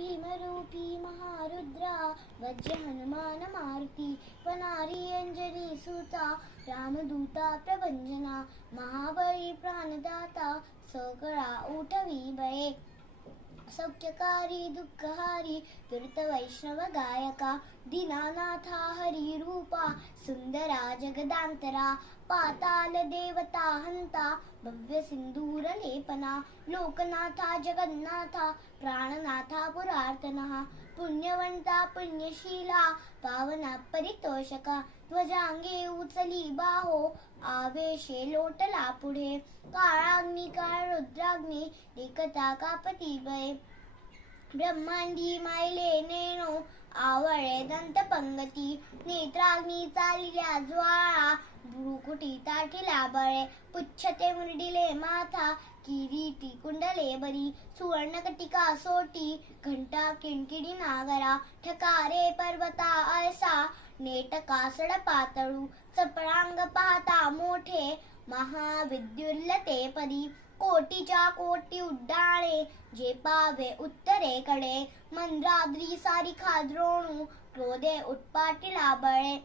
भीमरूपी महारुद्रा वज्र हनुमान मारुती वनारी अंजनी सुता रामदूता प्रभंजना महाबळी प्राणदाता सकळा उठवी बळे सौख्यकारी दुःखहारी तीर्थ वैष्णव गायका दीनानाथा हरी रूपा सुंदरा जगदांतरा पाताल देवता हंता भव्य सिंदूर लेपना लोकनाथा जगन्नाथा प्राणनाथा पुरार्तना पुण्यवंता पुण्यशीला पावना परितोषका ध्वजांगे उचली बाहो आवेशे लोटला पुढे काळाग्नी काळ रुद्राग्नी एकता कापती बळे ब्रह्मांडी मायले नेणो आवळे दंत पंगती नेत्राग्नी चालिल्या ज्वाळा भ्रुकुटी ताटिला बळे पुच्छते मुरडिले माथा किरीटी कुंडले बरी सुवर्णकटिका सोटी घंटा किणकिणी नागरा ठकारे पर्वता आळसा नेट कासड पातळू चपळांग पाहता मोठे महाविद्युल्लते परी कोटीच्या कोटी उड्डाणे जे पावे उत्तरेकडे मंद्राद्री सारिखा द्रोणू क्रोधे उत्पाटिला बळे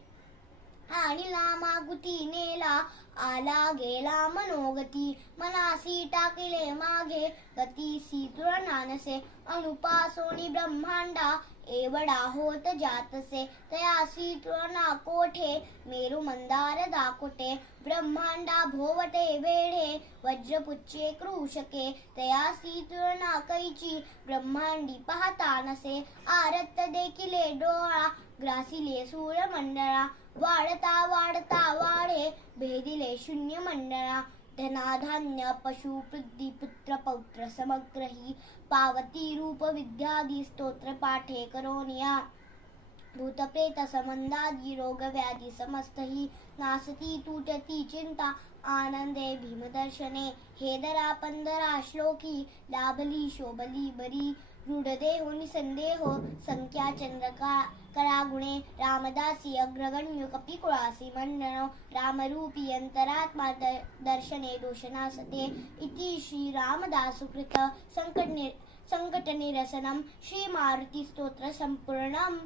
आणि मागुती नेला आला गेला मनोगती मनासी टाकिले मागे गतीसी तुळनानसे अनुपासोनी ब्रह्मांडा एवढा होत जातसे तयासी तुळना कोठे मेरू मंदार दाकोटे ब्रह्मांडा भोवटे वेढे वज्रपुच्छे क्रूशके तयासी तुळना कैची ब्रह्मांडी पाहता नसे आरत देखिले डोळा ग्रासिले सूर्यमंडळा वाढता वाढता वाढे भेदिले शून्य मंडळा धनाधान्य पशु पृथ्वी पुत्र पौत्र समग्रही पावती रूप विद्यादी स्तोत्र पाठे करोनिया भूत प्रेत संबंधादी रोग व्याधी समस्तही नासती तुटती चिंता आनंदे भीमदर्शने हेदरा पंधरा श्लोकी लाभली शोभली बरी रूढदेहो निसंदेहो संख्या चंद्रका कळागुणे रामदासी अग्रगण्य कपिकुळासी मंडनो रामरूपी अंतरात्मा दर्शने दोषनासते इति श्री रामदासुकृत संकट निरसनम श्री मारुती स्तोत्र संपूर्णम।